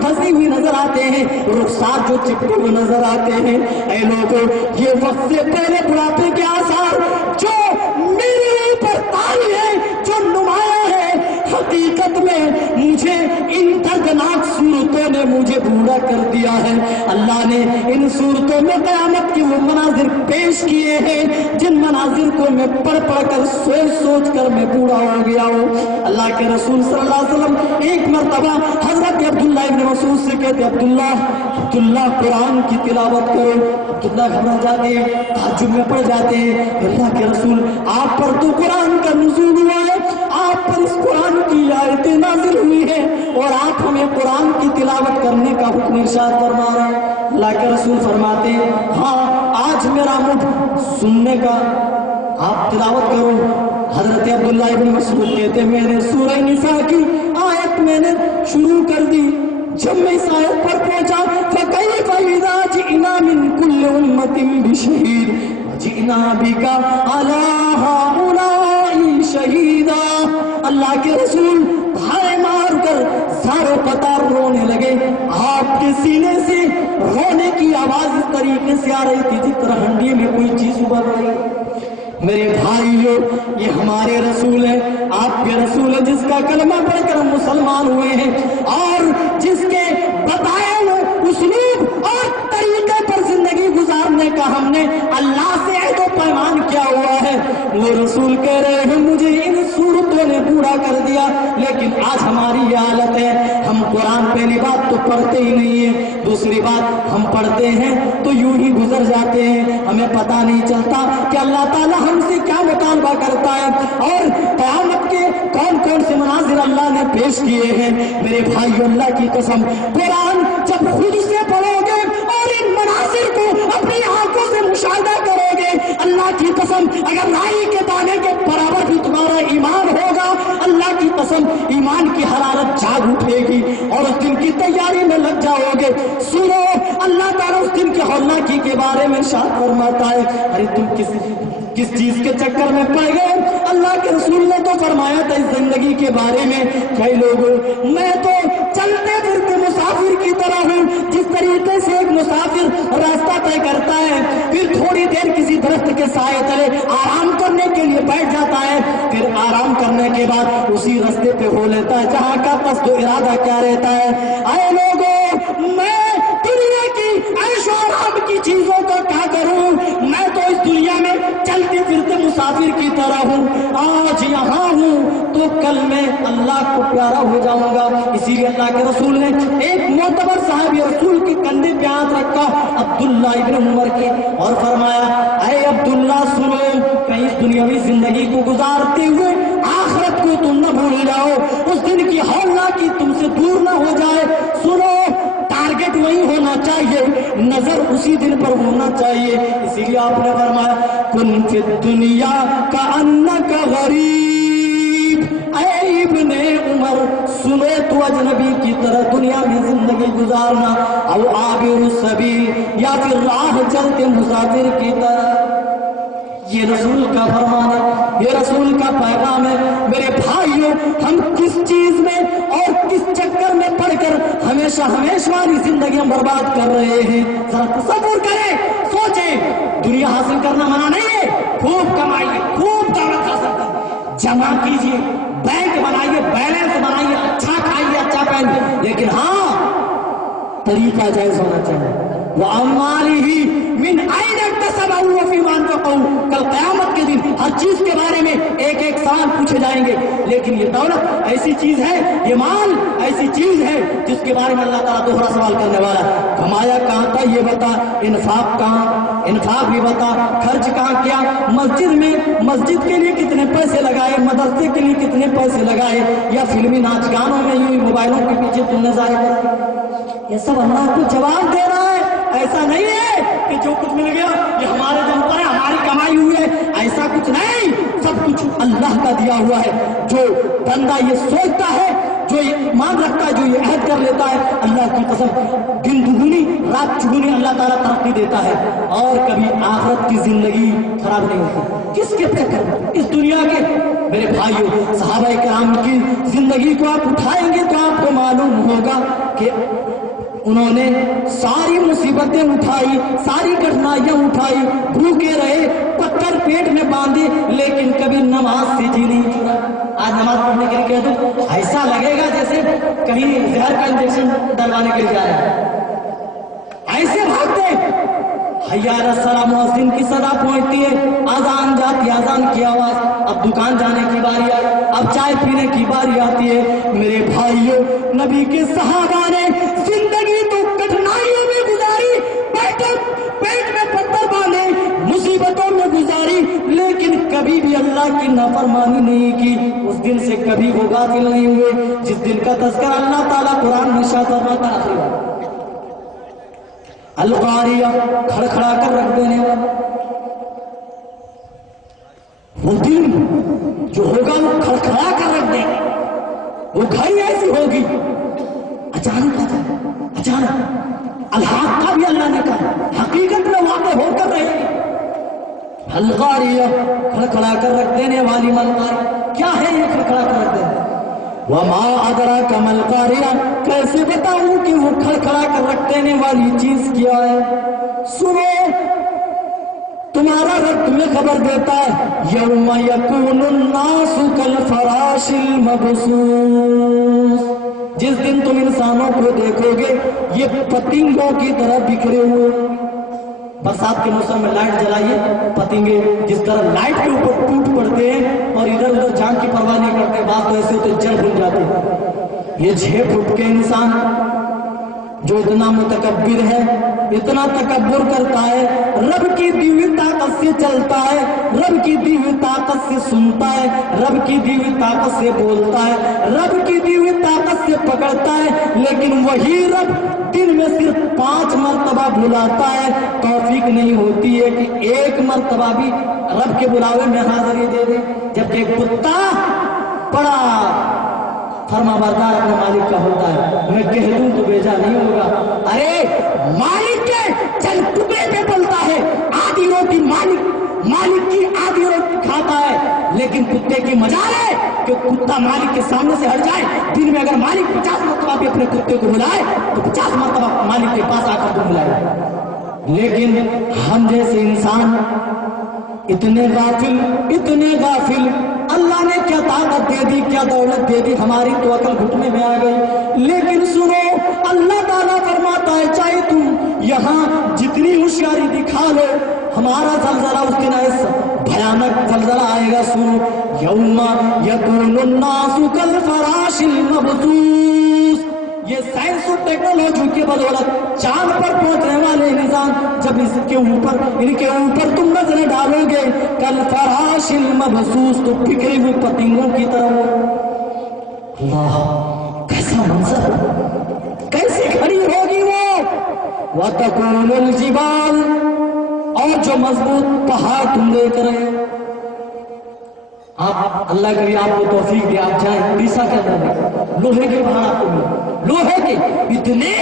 घसी हुई नजर आते हैं, रुखसार जो चिपटे हुए नजर आते हैं। ऐ लोगों, ये वक्त से पहले बुढ़ापे के आसार जो मेरे ऊपर तारी है, जो नुमाया है, हकीकत में मुझे इन दर्दनाक सूरतों ने मुझे बूढ़ा कर दिया है। अल्लाह ने इन सूरतों में क़यामत की वो मनाजिर पेश किए हैं जिन मनाजिर को मैं पढ़ पढ़ कर सोच सोच कर मैं बूढ़ा हो गया हूँ। अल्लाह के रसूल सल्लल्लाहु अलैहि वसल्लम एक मरतबा हजरत अब्दुल्लाह इब्न मसूद से कहते, अब्दुल्लाह कुरान की तिलावत करो। अब्दुल्लाह घबरा जाते हैं, ताज्जुब में पड़ जाते हैं, अल्लाह के रसूल आप पर तो कुरान का नुज़ूल हुआ है, आप पर इस कुरान की आयतें नाज़िल हुई है और आप हमें कुरान की तिलावत करने का हुक्म इरशाद फरमा रहे हैं। अल्लाह के रसूल फरमाते हैं, हाँ आज मेरा मुझ सुनने का, आप तिलावत करो। हजरत अब्दुल्ला इब्न मसूद कहते, मैंने सूरह निसा की आयत मैंने शुरू कर दी। जब मैं इस आयत पर पहुंचा, फकैफ़ इज़ा जि'ना मिन कुल्लि उम्मतिन बिशहीद जि'ना बिका अला हाउलाई शहीदा। अल्लाह के रसूल भाई मार कर सारे पतार रोने लगे। आपके सीने से रोने की आवाज इस तरीके से आ रही थी जिस तरह हंडी में कोई चीज उबर रही। मेरे भाइयों, ये हमारे रसूल है, आपके रसूल है, जिसका कलमा पढ़कर हम मुसलमान हुए हैं और जिसके बताए हुए उस्लूब और तरीके पर जिंदगी गुजारने का हमने अल्लाह से अहद व पैमान किया हुआ है। वो रसूल कह रहे हैं, मुझे इन सूरतों ने बूढ़ा कर दिया। लेकिन आज हमारी ये हालत है, हम कुरान पहली बात तो पढ़ते ही नहीं है, दूसरी बात हम पढ़ते हैं तो यूं ही गुजर जाते हैं, हमें पता नहीं चलता कि अल्लाह ताला हमसे क्या मुतालबा करता है और क़यामत के कौन कौन से मनाजिर अल्लाह ने पेश किए हैं। मेरे भाई, अल्लाह की कसम, कुरान जब खुद से पढ़ोगे और इन मनाजिर को अपनी आंखों से मुशाहिदा करोगे, अल्लाह की कसम, अगर राई के दाने के बराबर भी तुम्हारा ईमान होगा, अल्लाह की कसम ईमान की हरारत जाग उठेगी और उस दिन की तैयारी में लग जाओगे। सुनो, अल्लाह ताला उस दिन की हौलनाकी के बारे में शाद फरमाता है, अरे तुम किस चीज के चक्कर में पड़ गए? अल्लाह के रसूल ने तो फरमाया था इस जिंदगी के बारे में, कई लोग, मैं तो चलते फिरते मुसाफिर की तरह हूँ। जिस तरीके से एक मुसाफिर रास्ता तय करता है, फिर थोड़ी देर किसी दरख्त के साए तले आराम करने के लिए बैठ जाता है, फिर आराम करने के बाद उसी रास्ते पे हो लेता है जहाँ का कस्द इरादा क्या रहता है। आए लोगों, मैं दुनिया की ऐशो आराम की चीजों को क्या करूं? मैं तो इस दुनिया में चलते फिरते मुसाफिर की तरह हूँ। आज यहाँ हूँ तो कल मैं अल्लाह को प्यारा हो जाऊंगा। इसीलिए अल्लाह के रसूल ने एक मोतबर साहब रसूल के कंधे पे हाथ रखा, अब्दुल्ला इब्न उमर के, और फरमाया, अरे अब्दुल्ला सुनो, कहीं इस दुनियावी जिंदगी को गुजारते हुए आखिरत को तुम न भूल जाओ, उस दिन की हौलनाकी तुमसे दूर न हो जाए। सुनो, टारगेट वही होना चाहिए, नजर उसी दिन पर होना चाहिए। इसीलिए आपने फरमाया, कुन फि दुनिया का अन्नका गरीब। ऐ इब्ने उमर, सुनो तो अजनबी की तरह दुनिया में जिंदगी गुजारना, औ आबिर सबील, या फिर राह चलते मुसाफिर की तरह। ये रसूल का फरमान है, ये रसूल का पैगाम है। मेरे भाइयों, हम किस चीज में और किस चक्कर में पड़कर हमेशा वाली जिंदगी हम बर्बाद कर रहे हैं। जरा तसव्वुर करें, सोचें, दुनिया हासिल करना मना नहीं है, खूब कमाइए, खूब दौलत हासिल करें, जमा कीजिए, बैंक बनाइए, बैलेंस बनाइए, अच्छा खाइए, अच्छा पहनिए, लेकिन हाँ तरीका जायज होना चाहिए। वो अम्माली ही मिन आइन तसबहु व फी मान तक़ऊ। कल क़यामत के दिन हर चीज के बारे में एक एक सवाल पूछे जाएंगे, लेकिन ये दौलत ऐसी चीज है, ये माल ऐसी चीज है जिसके बारे में अल्लाह ताला दोहरा सवाल करने वाला है। कमाया कहाँ था ये बता, इन्फाक कहाँ, इन्फाक भी बता, खर्च कहाँ किया, मस्जिद में मस्जिद के लिए कितने पैसे लगाए, मदरसे के लिए कितने पैसे लगाए, या फिल्मी नाच गानों में यूं मोबाइलों के पीछे तुमने जाया करा। ये सब अल्लाह को जवाब दे रहा है। ऐसा नहीं है कि जो कुछ मिल गया ये हमारे दम पर है, हमारी कमाई हुई है, ऐसा कुछ नहीं, सब कुछ अल्लाह का दिया हुआ है। जो बंदा ये सोचता है, जो ये मान रखता है, जो ये अहद कर लेता है, अल्लाह की कसम दिन दुगुनी रात चुगुनी अल्लाह ताला तरक्की देता है और कभी आखिरत की जिंदगी खराब नहीं होती। किसके चक्कर? इस दुनिया के। मेरे भाइयों, सहाबा किराम की जिंदगी को आप उठाएंगे तो आपको मालूम होगा کہ انہوں نے ساری مصیبتیں اٹھائی، ساری کٹھنائیاں اٹھائی، بھوکے رہے، پتھر پیٹ میں باندھے، لیکن کبھی نماز سے جی نہیں چھوڑا۔ آج نماز پڑھنے کے لیے کہہ دو ایسا لگے گا جیسے کہیں زہر کا انجیکشن ڈلوانے کے لیے جا رہے ہیں، ایسے بھاگتے۔ حی علی الصلاۃ مؤذن کی صدا پہنچتی ہے، اذان جاتی ہے، اذان کی آواز، اب دکان جانے کی باری آئی، اب چائے پینے کی باری آتی ہے۔ میرے بھائیوں، نبی کے صحابہ نے زندگی تو کٹھنائیوں میں گزاری، پیٹ میں پتھر باندھے، مصیبتوں میں گزاری، لیکن کبھی بھی اللہ کی نافرمانی نہیں کی۔ اس دن سے کبھی وہ غافل نہیں ہوئے جس دن کا تذکرہ اللہ تعالیٰ قرآن میں شاہ فرماتا ہے، القاریہ، کھڑکھڑا کر رکھ دینے والا۔ وہ دن جو ہوگا وہ کھڑکھڑا کر رکھ دے گا، وہ گھڑی ایسی ہوگی اچانک آتا ہے، اچانک الحاق کا بھی اللہ نے کہا حقیقت میں واقع ہو کر رہے گی۔ القاریہ، کھڑکھڑا کر رکھ دینے والی ملقاریہ، کیا ہے یہ کھڑکھڑا کر رکھ دینے؟ وما ادراک ما القاریہ، کیسے بتاؤں کہ وہ کھڑکھڑا کر رکھ دینے والی چیز کیا ہے؟ سنو، تمہارا رب تمہیں خبر دیتا ہے، یوم یکون الناس کالفراش المبثوث، جس دن تم انسانوں کو دیکھو گے یہ پتنگوں کی طرح بکھرے ہوئے۔ برسات کے موسم میں لائٹ جلائیے، پتنگے جس طرح لائٹ کے اوپر ٹوٹ پڑتے ہیں اور ادھر ادھر جان کی پرواہ نہیں کرتے، بات تو ایسے ہوتے جل بن جاتے ہیں۔ یہ 6 فٹ کے انسان جو اتنا متکبر ہے، اتنا تکبر کرتا ہے، رب کی دی ہوئی طاقت سے چلتا ہے، رب کی دی ہوئی طاقت سے سنتا ہے، رب کی دی ہوئی طاقت سے بولتا ہے، رب کی دی ہوئی طاقت سے پکڑتا ہے، لیکن وہی رب دن میں صرف 5 مرتبہ بلاتا ہے۔ توفیق نہیں ہوتی ہے کہ ایک مرتبہ بھی رب کے بلاوے میں حاضری دے دے، جبکہ کتا بڑا فرما بردار اپنے مالک کا ہوتا ہے، میں کہہ دوں تو بیجا نہیں ہوگا۔ ارے مالک کے چند ٹکڑے پہ پلتا ہے، آدھی روٹی مالک کی آدھی روٹی کھاتا ہے، لیکن کتے کی مجال ہے کہ کتا مالک کے سامنے سے ہٹ جائے۔ دن میں اگر مالک 50 مرتبہ بھی اپنے کتے کو بلائے تو 50 مرتبہ مالک کے پاس آ کر تو بلائے، لیکن ہم جیسے انسان اتنے غافل، اللہ نے کیا طاقت دے دی، کیا دولت دے دی، ہماری تو عقل گھٹنے میں آ گئی۔ لیکن سنو، اللہ تعالیٰ فرماتا ہے چاہے تم یہاں جتنی ہوشیاری دکھا لو، ہمارا زلزلہ اس دن ایسا بھیانک زلزلہ آئے گا۔ سنو، یوم یکون الناس کالفراش المبثوث، یہ سائنس اور ٹیکنالوجی کی بدولت چاند پر پہنچنے والے نظام جب ان کے اوپر تم نظریں ڈالو گے، کالفراش المبثوث، تو بکھرے ہوئے پتنگوں کی طرح۔ اللہ، کیسا منظر، کیسی کھڑی ہوگی وہ۔ وَتَكُونُ الْجِبَالُ، اور جو مضبوط پہاڑ تم دیکھ رہے ہیں، آپ اللہ کبھی آپ کو توفیق دے، آپ جائیں اڑیسہ کے اندر لوہے کے پہاڑ آپ کو ملے، لوہے کے اتنے